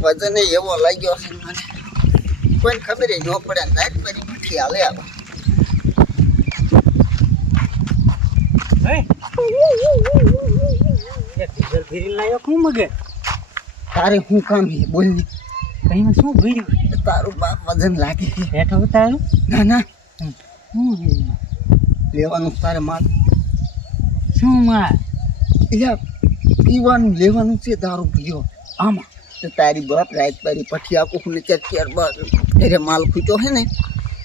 વજન એવો લાગ્યો છે મને કોઈ ખબર ન પડે નાઈટ કરી મઠી હાલે આવો તારે શું કામ છે બોલ ને કઈ શું ભર્યું તારું બાપ વજન લાગે છે હેઠો ઉતારું ના ના શું લેવાનું તારે માલ શું માર પીવાનું લેવાનું છે દારૂ પીયો આમાં તો તારી બાપ રાત પારી પઠિયા કુકને ચાર બાર ત્યારે માલ ખૂટ્યો છે ને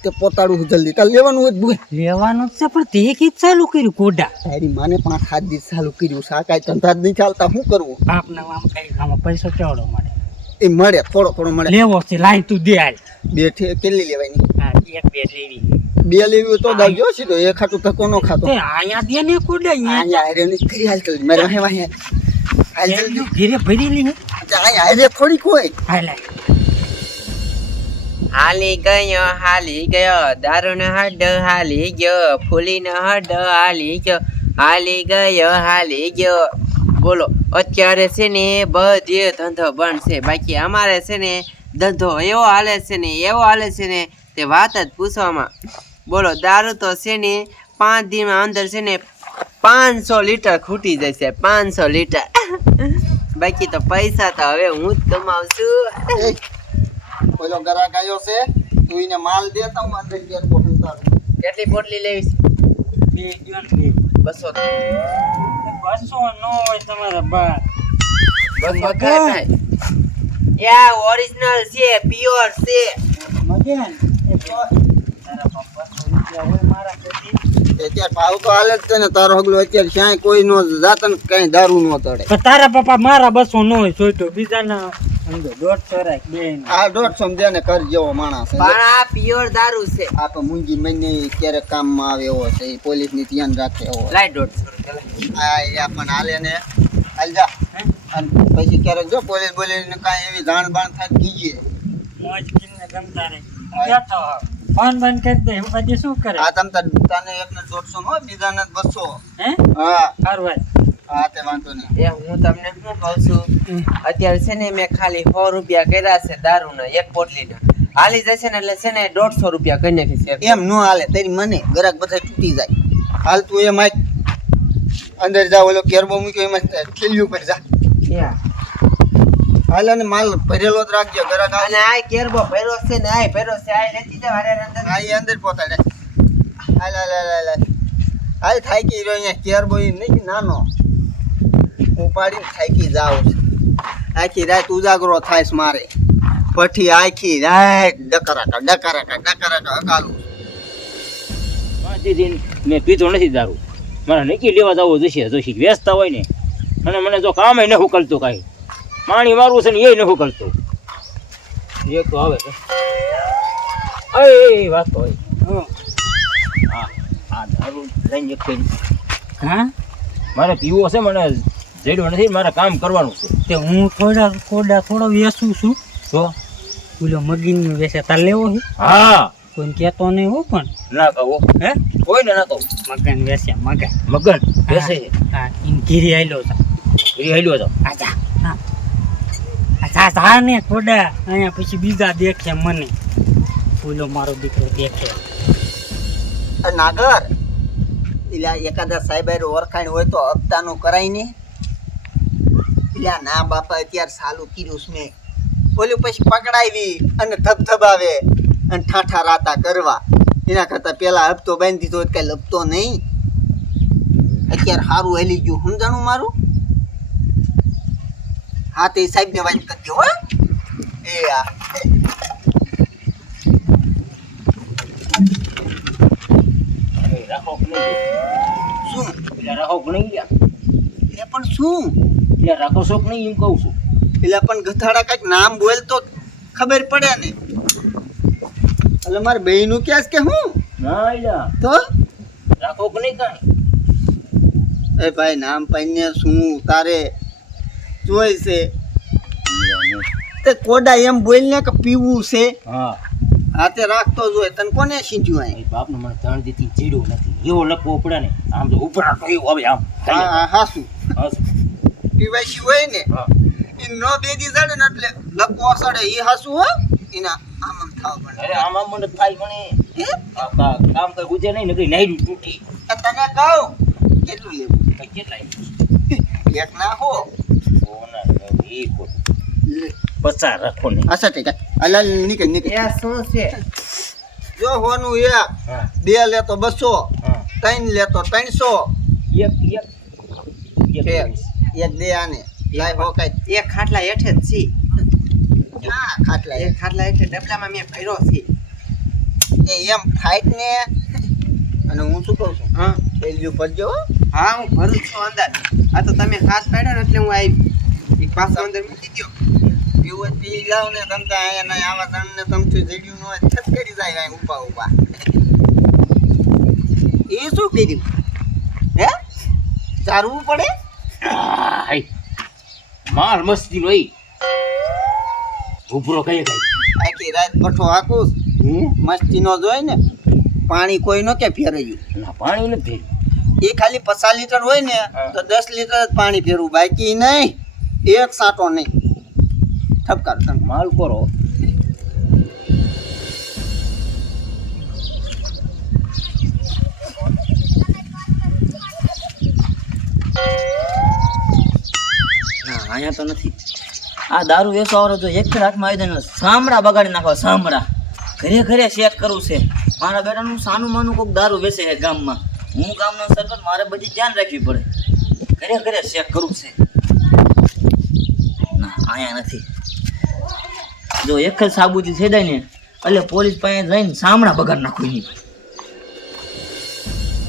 તે પોતાડું જલ્દી તાર લેવાનું હોય બોલ લેવાનું છે પણ તે કીધ ચાલુ કર્યું કોડા તારી માને 5-7 દિવસ ચાલુ કર્યું સાકાય ધંધા જ નહીં ચાલતા શું કરવું આપના આમ કઈ આમાં પૈસો કેવડો મળે એ મળે થોડો મળે લેવો છે લાઈ તું દે હાલ બે કેટલી લેવાની હા એક બે લેવી બે લેવી તો દાવજો સીધો એક ખાતું ધક્કો નો ખાતો તે આયા દે ને કોડા અહીંયા હારે ની કરી હાલ કરી મારે વાહે હાલ જલ્દી ઘરે ભરી લી અહીંયા હારે થોડી કોઈ હાલ હાલી ગયો દારૂનો હડ હાલી ગયો ફૂલીનો હડ હાલી ગયો બોલો અત્યારે છે ને બધે ધંધો બંધ છે બાકી અમારે છે ને ધંધો એવો હાલે છે ને તે વાત જ પૂછવામાં બોલો દારૂ તો છે ને 5 દિનમાં અંદર છે ને 500 લીટર ખૂટી જશે 500 લીટર બાકી તો પૈસા તો હવે હું જ કમાવું છું ઓલો ગરાક આવ્યો છે તું એને માલ દેતા હું અંદર ઘેર બોટલ તારું કેટલી પોટલી લેવી બે જણ બે 200 નો હોય તમારા બાર બસ થાય યા ઓરિજિનલ છે પ્યોર છે મગન એ તારા પપ્પા રૂપિયા હોય મારા ખેતી અત્યારે ભાવ તો હાલે જ છે ને તારો હગલો અત્યારે ક્યાંય કોઈ નો જાતન કઈ દારૂ નો તળે પણ તારા પપ્પા મારા 200 નો હોય સોઈતો બીજાના સમજો 150 રાખ બે આ 150 દે ને કર જેવો માણસ છે પણ આ પ્યોર દારૂ છે આ તો મુંજી મહિને ક્યારેક કામમાં આવે એવો છે એ પોલીસ ની ધ્યાન રાખે એવો લાઈ 150 આ પણ હાલે ને હાલ જા અને પછી ક્યારેક જો પોલીસ બોલીને કાંઈ એવી જાણ બાણ થાય કીજીએ મોજ કિન્ને ગમતા રે બેઠો ફોન બંધ કરી દે હું પછી શું કરે આ તને એકને 150 નો બીજાને 200 હે હા સારું ભાઈ હા તે વાંધો નહીં એ હું તમને શું કહું છું અત્યારે છે ને મેં ખાલી 100 રૂપિયા કર્યા છે દારૂના એક પોટલીના હાલી જશે ને એટલે છે ને 150 રૂપિયા કરી નાખીશ એમ નો હાલે તારી મને ગરાક બધા તૂટી જાય હાલ તું એમ અંદર જા ઓલો કેરબો મૂક્યો એમાં ખેલ્યું પર જા હાલ અને માલ ભરેલો જ રાખજો ગરાક અને આ કેરબો ભર્યો છે ને આ ભર્યો છે આ લેતી જાવ હારે અંદર આ અંદર પહોંચાડે હાલ હાલ થાકી રહ્યો અહીંયા કેરબો નહીં નાનો ઉપાડીને થાકી જાવ આખી રાત ઉજાગરો થાય છે મારે પછી આખી રાત ડકરાકા અકાલું મેં પીતો નથી દારૂ મને નક્કી લેવા જવો જોશે વેચતા હોય ને અને મને જો કામ ન ઉકલતું કાંઈ પાણી મારવું છે ને એ ન ઉકલતું એક તો આવે એ વાત તો હોય હા દારૂ લઈને હા મારે પીવો છે મને જડ્યો નથી મારે કામ કરવાનું છે તે હું થોડો વેચું છું તો ઓલો મગીન વેચે તાર લેવો છે હા કોઈ કહેતો નહીં હો પણ ના કહો હે કોઈ ને ના કહું મગન વેચે મગન બેસે હા ઇન ઘીરી આયલો છે એ હેડ્યો હતો આજા હા જા ને થોડા અહીંયા પછી બીજા દેખે મને ઓલો મારો દીકરો દેખે નાગર એટલે એકાદા સાહેબ ઓળખાણ હોય તો હપ્તાનું કરાય ને એટલે ના બાપા અત્યારે સાલું કર્યું છે મેં ઓલું પછી પકડાવી અને ધબધબાવે અને ઠાઠા રાતા કરવા એના કરતાં પેલા હપ્તો બાંધી દીધો કઈ લપતો નહીં અત્યારે સારું હેલી ગયું સમજાણું મારું હા તે સાહેબ ને વાત કરજો હો એ આ રાખો નહીં શું એટલે રાખો નહીં ગયા એ પણ શું એટલે રાખો શોખ નહીં એમ કહું છું એટલે પણ ગધાડા કઈક નામ બોલ તો ખબર પડે ને એટલે મારે બેયનું ક્યાં કે હું ના એલા તો રાખો નહીં કાંઈ એ ભાઈ નામ પાઈને શું તારે જોઈ છે તે કોડા એમ બોલને કે પીવું છે હા હાથે રાખતો જોઈએ તને કોને સીંચ્યું એ બાપનું મને ધણ દીધી ચીડ્યું નથી એવો લખવો પડે ને આમ તો ઉપરા તો એવું હવે આમ હા હા હાસું બસ. પીવાયસી હોય ને હા. એ નો બેદી ચડે ને એટલે લકવો સડે એ હાસું હો એના આમ આમ થાવ પડે અરે આમ આમ મને થાય મને હે? કામ કઈ ગુજે નહીં નકરી નાયડું તૂટી આ તને કહું કેટલું લેવું કઈ કેટલાય એક ના હો ઓના એ પચાસ રાખો ને અચ્છા ઠીક અલા નીકળ નીકળ એ શું છે જો હોનું એક હા 2 લેતો 200 હા 3 લેતો 300 એક એક દે આને લાય હો કઈ એક ખાટલા હેઠે જ છી હા ખાટલા એક ખાટલા હેઠે ડબલામાં મેં ભર્યો છે એ એમ ફાઈટ ને અને હું શું કહું છું હા પેલું ભરજો હો. હા હું ભરું જ છું અંદર આ તો તમે હાથ પાડ્યા ને એટલે હું આવી એક પાછો અંદર મૂકી દો પીવું હોય પી જાવ ને તમ તો આયા ના આવા તણ ને તમથી જડ્યું ન હોય છત કરી જાય આય ઊભા ઊભા એ શું કર્યું હે ચારવું પડે હાય માર મસ્તી નો ઈ ઉભરો કઈ આખી રાત પઠો હાકુસ મસ્તી નો જોઈ ને પાણી કોઈ નો કે ફેરવ્યું ના પાણી નથી એ ખાલી 50 લીટર હોય ને તો 10 લીટર જ પાણી ફેરવું બાકી નહીં એક સાટો નહીં ઠપકાર તમે માલ કરો ના અહીંયા તો નથી આ દારૂ વેચવા વાળો જો એક હાથમાં આવી જાય ને સામડા બગાડી નાખવા સામડા ઘરે ઘરે ચેક કરવું છે મારા બેટાનું સાનું માનું કોઈક દારૂ વેચે છે ગામમાં હું ગામનો સરપંચ મારે બધી ધ્યાન રાખવી પડે ઘરે ઘરે ચેક કરવું છે ના અહીંયા નથી જો એક જ સાબુથી થઈ જાય ને એટલે પોલીસ પાસે જઈને સામડા બગાડ નાખું નહીં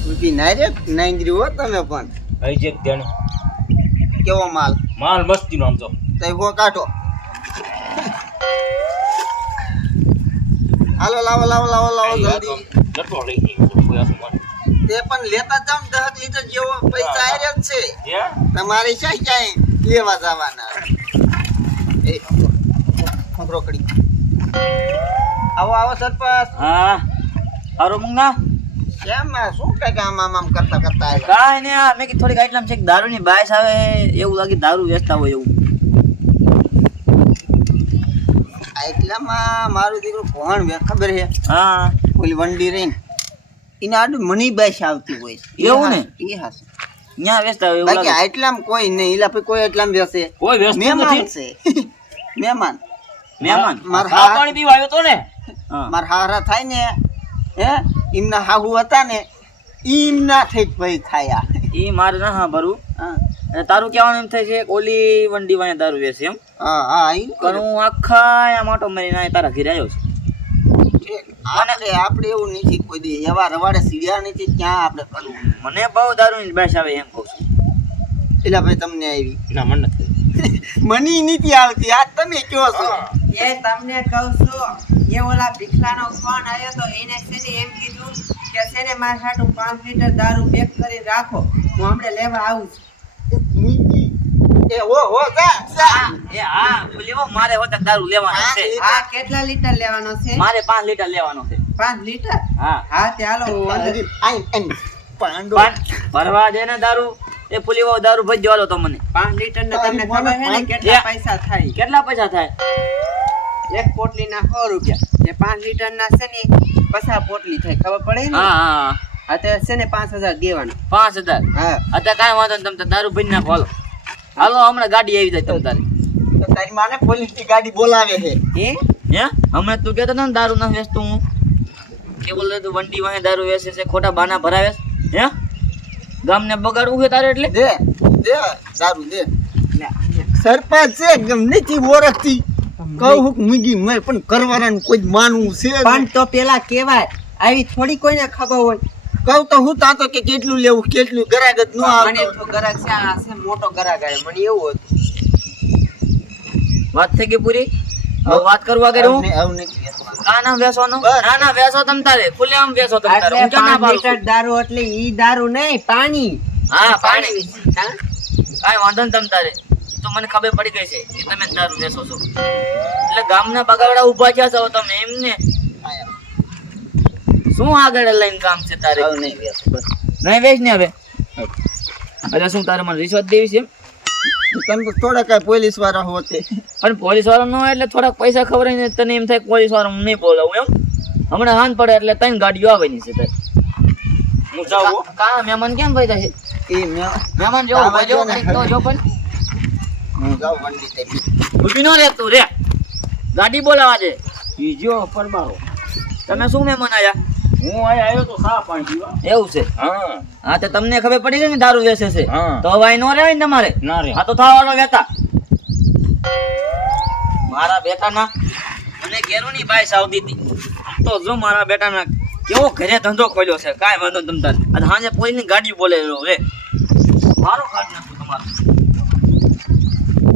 ઊભી ના રે નાંગરી હો તમે પણ હઈ જે ધ્યાન કેવો માલ માલ મસ્તી નો આમ તો તઈ હો કાઢો હાલો લાવો લાવો લાવો લાવો જલ્દી લટો લઈ ગઈ કોઈ આસુ માર તે પણ લેતા જાવ 10 લીટર જેવો પૈસા આર્યા જ છે હે તમારે ક્યાંય લેવા જવાના એ ખબરો કડી આવો આવો સરપંચ હા હારો મંગના કેમ આ શું કઈ આમ આમ આમ કરતા કરતા આવ્યા કાંઈ નહીં આ મેં કીધું થોડીક આટલામાં છે દારૂની બાયસ આવે એવું લાગે દારૂ વેચતા હોય એવું એટલામાં મારું દીકરું કોણ વે ખબર છે હા ઓલી વંડી રહીને એને આડું મની બાઈશ આવતી હોય છે. એવું ને? એ હાસ ત્યાં વેચતા હોય એવું બાકી લાગે આટલામાં કોઈ નહીં એલા પછી કોઈ એટલામાં બેસે કોઈ વ્યસ્ત મહેમાન નથી છે મહેમાન મહેમાન મારા આ પાણી પીવા આવ્યો તો ને હા મારા હારા થાય ને હે એમના હાહુ હતા ને એમના થઈ ભાઈ થાયા ઈ મારે ના હા ભરું હા અને તારું કહેવાનું એમ થાય છે કે ઓલી વંડી વાંહે દારૂ વેચે એમ હા હા ઈ પણ હું આખા આ માટો મારીને અહીં તારા ઘરે આવ્યો છું આપણે એવું નથી કોઈ દી એવા રવાડે સીડ્યા નથી ક્યાં આપણે કરવું મને બહુ દારૂની બાયસ આવે એમ કહું છું એટલે ભાઈ તમને આવી ના મન નથી મની નીતિ આવતી આ તમે કયો છો એ તમને કહું છું એ ઓલા ભીખલાનો ફોન આવ્યો તો એને છે ને એમ કીધું કે છે ને મારા હાટું 5 લીટર દારૂ પેક કરી રાખો હું હમણાં લેવા આવું છું એ હો જા એ હા લેવો મારે હોતા દારૂ લેવાનો છે આ કેટલા લીટર લેવાનો છે મારે 5 લીટર લેવાનો છે 5 લીટર હા હા તે હાલો હું અંદર પાંડો પણ ભરવા દે ને દારૂ એ પુલીવો દારૂ ભજ્યો હાલો તો મને 5 લીટર ને તમને ખબર છે ને કેટલા પૈસા થાય કેટલા પૈસા થાય એક પોટલી ના 100 રૂપિયા તે 5 લીટર ના છે ને 50 પોટલી થાય ખબર પડે ને હા હા અત્યારે છે ને 5000 દેવાના 5000 હા અત્યારે કાંઈ વાંધો નહીં તમે દારૂ ભરી નાખો હાલો હાલો હમણાં ગાડી આવી જાય તમ તારે તો તારી માને પોલીસની ગાડી બોલાવે છે હે હે હમણાં તું કહેતો હતો ને દારૂ ના વેચતો હું કે બોલે તું વંડી વાહે દારૂ વેચે છે ખોટા બાના ભરાવે છે હે ગામને બગાડવું છે તારે એટલે દે દારૂ દે લે આને સરપંચ છે ગમે નથી ઓળખતી કહું હું મૂગી મેં પણ કરવાના કોઈ જ માનવું છે પણ તો પેલા કેવાય આવી થોડી કોઈને ખબર હોય કહું તો હું તાતો કે કેટલું લેવું કેટલું ગરાગ જ ન મને આવતો તો ગરાક છે આ છે મોટો ગરાક આવ્યો મને એવું હતું વાત થઈ ગઈ પૂરી હવે વાત કરવા કે હું આવું નથી કહેવાનું. ના ના વેચવાનું બસ. ના ના વેચો તમ તારે ખુલ્લે આમ વેચો તમ તારે હું એટલે ક્યાં ના 5 પાડું લીટર દારૂ એટલે ઈ દારૂ નહીં પાણી હા પાણી હા? કાંઈ વાંધો નહીં તમ તારે તો મને ખબર પડી ગઈ છે કે તમે દારૂ વેચો છો એટલે ગામના બગાવડા ઊભા થયા છો તમે એમને શું આગળ લઈને કામ છે તારે? હવે નહીં વેચું બસ. નહીં વેચ ને હવે. એટલે શું તારે મને રિશ્વત દેવી છે એમ? તમે થોડા કાંઈ પોલીસ વાળા હોતે. પણ પોલીસ વાળો ન હોય એટલે થોડાક પૈસા ખવડાવીને તને એમ થાય પોલીસ વાળો હું નહીં બોલાવું એમ. હમણાં હાન પડે એટલે 3 ગાડીઓ આવવાની છે તારે. હું જાઉં હો. કા મહેમાન કેમ ભાઈ છે? એ મેં મહેમાન જો આવા ભાઈ જો જો ને. કંઈક તો જો પણ હું જાઉં વંડી તે બી. ઊભી ન રહે તું રે. ગાડી બોલાવા છે. ઈ જો પરબારો. તમે શું મહેમાન આયા? હું અહીંયા આવ્યો તો સા પાણી પીવા. એવું છે. હા હા તો તમને ખબર પડી ગઈ ને દારૂ વેચે છે. હા. તો હવે અહીં નો રહેવાય ને તમારે. ના રે. આ તો થાવાળો વેતા. મારા બેટાના મને ઘેરોની બાઈ સાવતી હતી. તો જો મારા બેટાના કેવો ઘરે ધંધો ખોલ્યો છે. કાંઈ વાંધો તમ તાર. અને હાંજે પોલીસની ગાડી બોલે રે. મારો ખાટ ના